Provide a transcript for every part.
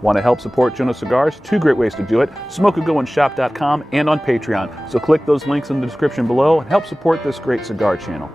Want to help support Jonose Cigars? Two great ways to do it: smokeagoandshop.com and on Patreon. So click those links in the description below and help support this great cigar channel.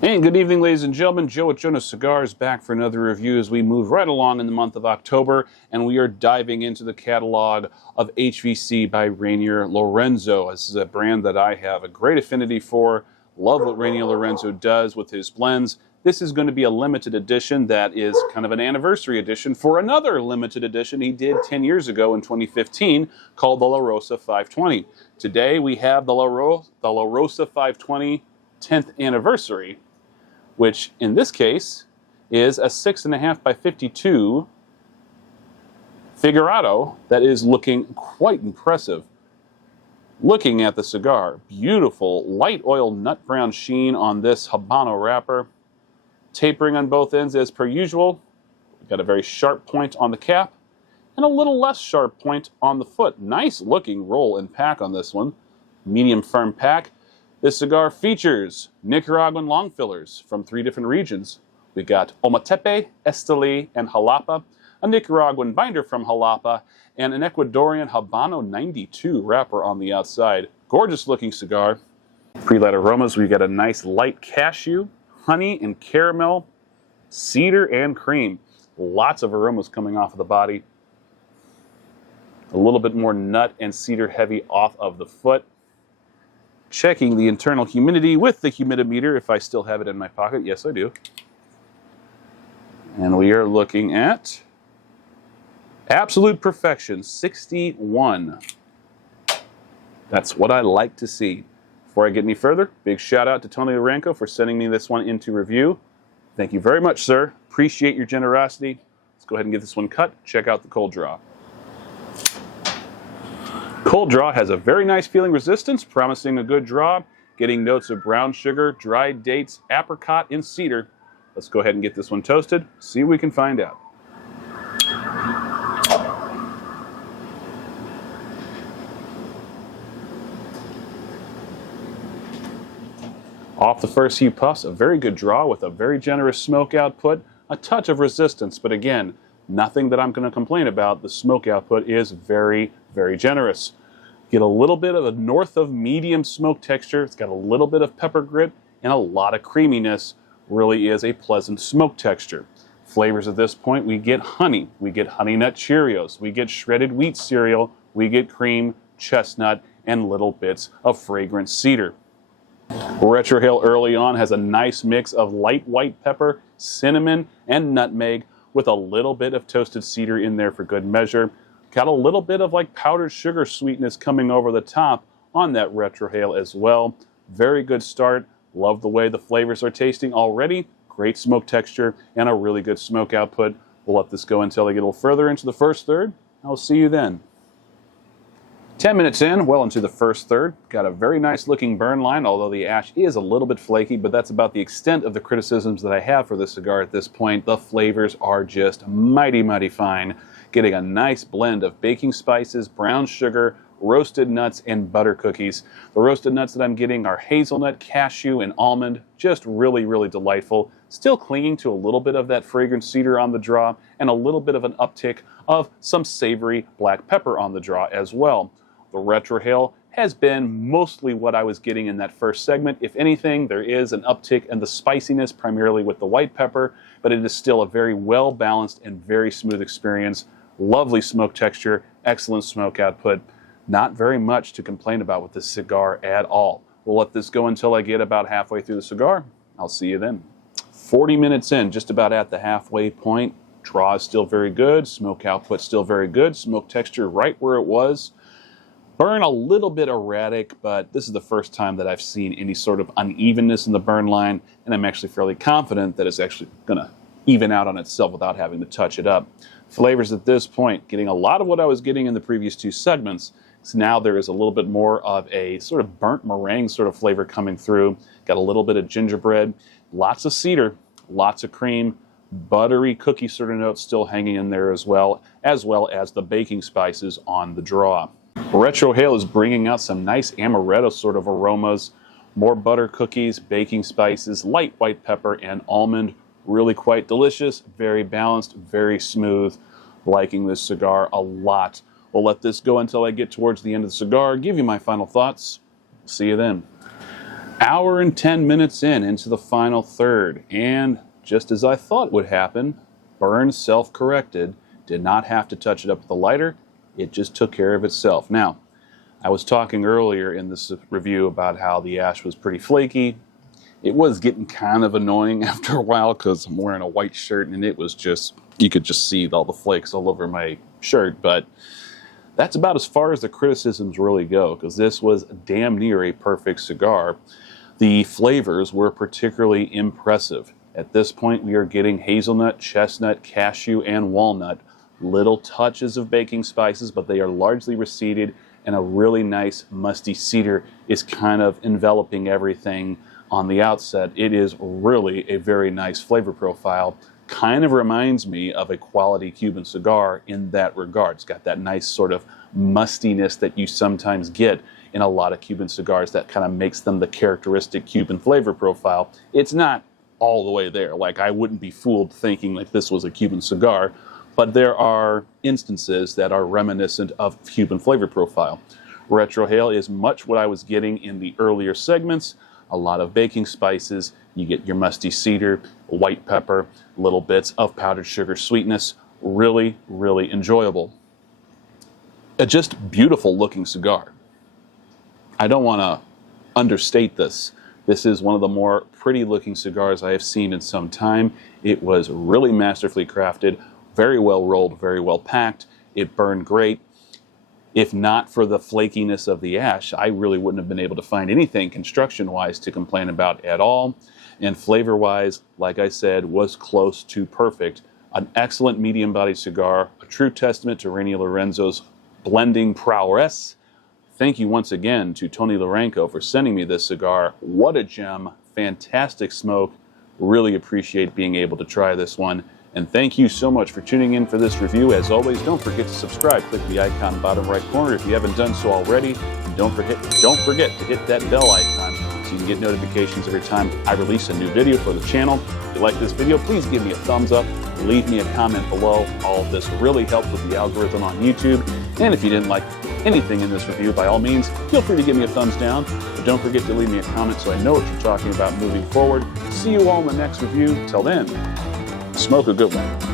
And good evening, ladies and gentlemen. Joe at Jonose Cigars back for another review as we move right along in the month of October, and we are diving into the catalog of HVC by Renier Lorenzo. This is a brand that I have a great affinity for. Love what Renier Lorenzo does with his blends. This is going to be a limited edition that is kind of an anniversary edition for another limited edition he did 10 years ago in 2015 called the La Rosa 520. Today we have the La Rosa 520 10th anniversary, which in this case is a 6.5 by 52 Figurado that is looking quite impressive. Looking at the cigar, beautiful light oil nut brown sheen on this Habano wrapper. Tapering on both ends as per usual. We've got a very sharp point on the cap and a little less sharp point on the foot. Nice looking roll and pack on this one. Medium firm pack. This cigar features Nicaraguan long fillers from 3 different regions. We got Ometepe, Esteli, and Jalapa, a Nicaraguan binder from Jalapa, and an Ecuadorian Habano 92 wrapper on the outside. Gorgeous looking cigar. Pre-light aromas, we've got a nice light cashew, honey and caramel, cedar and cream. Lots of aromas coming off of the body. A little bit more nut and cedar heavy off of the foot. Checking the internal humidity with the humidimeter if I still have it in my pocket. Yes, I do. And we are looking at absolute perfection, 61. That's what I like to see. Before I get any further, big shout out to Tony Lorenzo for sending me this one into review. Thank you very much, sir. Appreciate your generosity. Let's go ahead and get this one cut. Check out the cold draw. Cold draw has a very nice feeling resistance, promising a good draw, getting notes of brown sugar, dried dates, apricot, and cedar. Let's go ahead and get this one toasted, see what we can find out. Off the first few puffs, a very good draw with a very generous smoke output, a touch of resistance, but again, nothing that I'm going to complain about. The smoke output is very, very generous. Get a little bit of a north of medium smoke texture. It's got a little bit of pepper grit and a lot of creaminess. Really is a pleasant smoke texture. Flavors at this point, we get honey. We get honey nut Cheerios. We get shredded wheat cereal. We get cream, chestnut, and little bits of fragrant cedar. Retrohale early on has a nice mix of light white pepper, cinnamon, and nutmeg, with a little bit of toasted cedar in there for good measure. Got a little bit of like powdered sugar sweetness coming over the top on that retrohale as well. Very good start. Love the way the flavors are tasting already. Great smoke texture and a really good smoke output. We'll let this go until I get a little further into the first third. I'll see you then. 10 minutes in, well into the first third. Got a very nice looking burn line, although the ash is a little bit flaky, but that's about the extent of the criticisms that I have for this cigar at this point. The flavors are just mighty, mighty fine. Getting a nice blend of baking spices, brown sugar, roasted nuts, and butter cookies. The roasted nuts that I'm getting are hazelnut, cashew, and almond. Just really, really delightful. Still clinging to a little bit of that fragrant cedar on the draw, and a little bit of an uptick of some savory black pepper on the draw as well. The retrohale has been mostly what I was getting in that first segment. If anything, there is an uptick in the spiciness, primarily with the white pepper, but it is still a very well-balanced and very smooth experience. Lovely smoke texture, excellent smoke output. Not very much to complain about with this cigar at all. We'll let this go until I get about halfway through the cigar. I'll see you then. 40 minutes in, just about at the halfway point. Draw is still very good, smoke output still very good, smoke texture right where it was. Burn a little bit erratic, but this is the first time that I've seen any sort of unevenness in the burn line, and I'm actually fairly confident that it's actually going to even out on itself without having to touch it up. Flavors at this point, getting a lot of what I was getting in the previous two segments. So now there is a little bit more of a sort of burnt meringue sort of flavor coming through. Got a little bit of gingerbread, lots of cedar, lots of cream, buttery cookie sort of notes still hanging in there as well as the baking spices on the draw. Retrohale is bringing out some nice amaretto sort of aromas, more butter cookies, baking spices, light white pepper, and almond. Really quite delicious, very balanced, very smooth. Liking this cigar a lot. We'll let this go until I get towards the end of the cigar, give you my final thoughts. See you then. Hour and 10 minutes into the final third, and just as I thought would happen, burn self-corrected. Did not have to touch it up with a lighter. It just took care of itself. Now, I was talking earlier in this review about how the ash was pretty flaky. It was getting kind of annoying after a while because I'm wearing a white shirt and it was just, you could just see all the flakes all over my shirt. But that's about as far as the criticisms really go, because this was damn near a perfect cigar. The flavors were particularly impressive. At this point, we are getting hazelnut, chestnut, cashew, and walnut. Little touches of baking spices, but they are largely receded, and a really nice musty cedar is kind of enveloping everything on the outset. It is really a very nice flavor profile. Kind of reminds me of a quality Cuban cigar in that regard. It's got that nice sort of mustiness that you sometimes get in a lot of Cuban cigars that kind of makes them the characteristic Cuban flavor profile. It's not all the way there. Like, I wouldn't be fooled thinking like this was a Cuban cigar, but there are instances that are reminiscent of Cuban flavor profile. Retrohale is much what I was getting in the earlier segments. A lot of baking spices. You get your musty cedar, white pepper, little bits of powdered sugar sweetness. Really, really enjoyable. A just beautiful looking cigar. I don't want to understate this. This is one of the more pretty looking cigars I have seen in some time. It was really masterfully crafted, very well rolled, very well packed. It burned great. If not for the flakiness of the ash, I really wouldn't have been able to find anything construction-wise to complain about at all. And flavor-wise, like I said, was close to perfect. An excellent medium-bodied cigar, a true testament to Renier Lorenzo's blending prowess. Thank you once again to Tony Lorenzo for sending me this cigar. What a gem, fantastic smoke. Really appreciate being able to try this one. And thank you so much for tuning in for this review. As always, don't forget to subscribe. Click the icon bottom right corner if you haven't done so already. And don't forget to hit that bell icon so you can get notifications every time I release a new video for the channel. If you like this video, please give me a thumbs up. Leave me a comment below. All of this really helps with the algorithm on YouTube. And if you didn't like anything in this review, by all means, feel free to give me a thumbs down. But don't forget to leave me a comment so I know what you're talking about moving forward. See you all in the next review. Till then, smoke a good one.